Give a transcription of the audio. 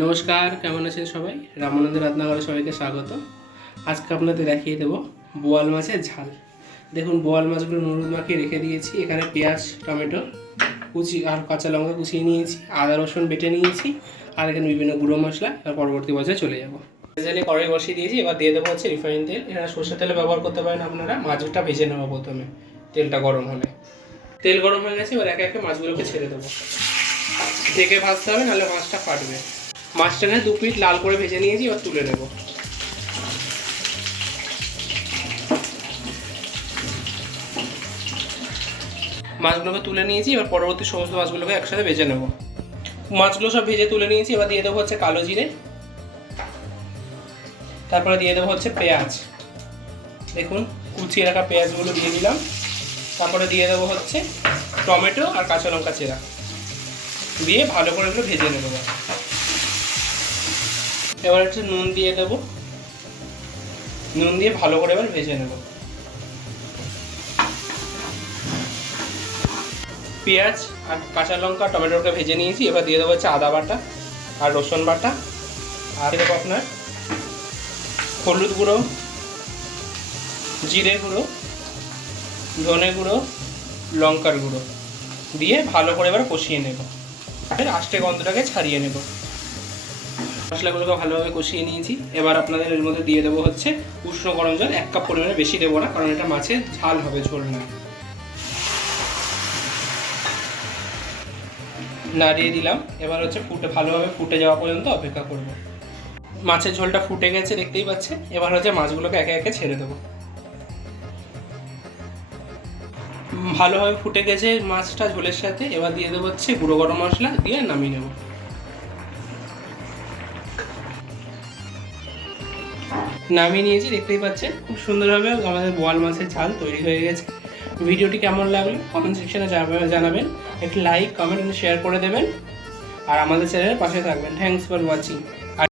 নমস্কার, কেমন আছেন সবাই? রামানন্দের রান্নাঘরে সবাইকে স্বাগত। আজকে আপনাদের দেখিয়ে দেবো বোয়াল মাছের ঝাল। দেখুন, বোয়াল মাছগুলো নুন মাখিয়ে রেখে দিয়েছি। এখানে পেঁয়াজ, টমেটো কুচি আর কাঁচা লঙ্কা কুচিয়ে নিয়েছি, আদা রসুন বেটে নিয়েছি, আর এখানে বিভিন্ন গুঁড়ো মশলা। আর পরবর্তী পর্যায়ে চলে যাবো। ভেজে কড়াই বসিয়ে দিয়েছি, এবার দিয়ে দেবো হচ্ছে রিফাইন তেল। এখানে সর্ষের তেলে ব্যবহার করতে পারেন আপনারা। মাছটা ভেজে নেবো প্রথমে, তেলটা গরম হলে। তেল গরম হয়ে গেছে, এবার একে একে মাছগুলোকে ছেড়ে দেবো। ঢেকে ভাজতে হবে, নাহলে মাছটা ফাটবে। মাছটাকে 2 পিঠ লাল করে ভেজে নিয়েছি, এবার তুলে নেব। মাছগুলোকে তুলে নিয়েছি, এবার পরবর্তী সমস্ত মাছগুলোকে একসাথে ভেজে নেব। মাছগুলো সব ভেজে তুলে নিয়েছি, এবার দিয়ে দেবো হচ্ছে কালো জিরে, তারপরে দিয়ে দেবো হচ্ছে পেঁয়াজ। দেখুন, কুচিয়ে রাখা পেঁয়াজগুলো দিয়ে দিলাম। তারপরে দিয়ে দেবো হচ্ছে টমেটো আর কাঁচা লঙ্কা চেরা, দিয়ে ভালো করে এগুলো ভেজে নেবো। এবার হচ্ছে নুন দিয়ে দেবো, নুন দিয়ে ভালো করে এবার ভেজে নেব। পেঁয়াজ আর কাঁচা লঙ্কা টমেটোটা ভেজে নিয়েছি, এবার দিয়ে দেবো হচ্ছে আদা বাটা আর রসুন বাটা, আর দেবো আপনার হলুদ গুঁড়ো, জিরে গুঁড়ো, ধনে গুঁড়ো, লঙ্কার গুঁড়ো দিয়ে ভালো করে এবার কষিয়ে নেব। আষ্টে গন্ধটাকে ছাড়িয়ে নেব। মশলাগুলোকে ভালোভাবে কষিয়ে নিয়েছি। এবার আপনাদের এর মধ্যে দিয়ে দেবো হচ্ছে উষ্ণ গরম জল। 1 কাপ পরিমাণে, বেশি দেবো না, কারণ এটা মাছের ঝাল হবে, ঝোল না। নাড়িয়ে দিলাম। এবার হচ্ছে ভালোভাবে ফুটে যাওয়া পর্যন্ত অপেক্ষা করব। মাছের ঝোলটা ফুটে গেছে, দেখতেই পাচ্ছেন। এবার হচ্ছে মাছগুলোকে একে একে ছেড়ে দেবো। ভালোভাবে ফুটে গেছে মাছটা ঝোলের সাথে। এবার দিয়ে দেবো হচ্ছে গুঁড়ো গরম মশলা, দিয়ে নামিয়ে নেব। নামিয়ে নিয়েছি, দেখতেই পাচ্ছেন। খুব সুন্দরভাবে আমাদের বোয়াল মাছের ঝাল তৈরি হয়ে গেছে। ভিডিওটি কেমন লাগলো কমেন্ট সেকশনে জানাবেন। একটি লাইক, কমেন্ট এবং শেয়ার করে দেবেন। আর আমাদের চ্যানেলের পাশে থাকবেন। Thanks for watching.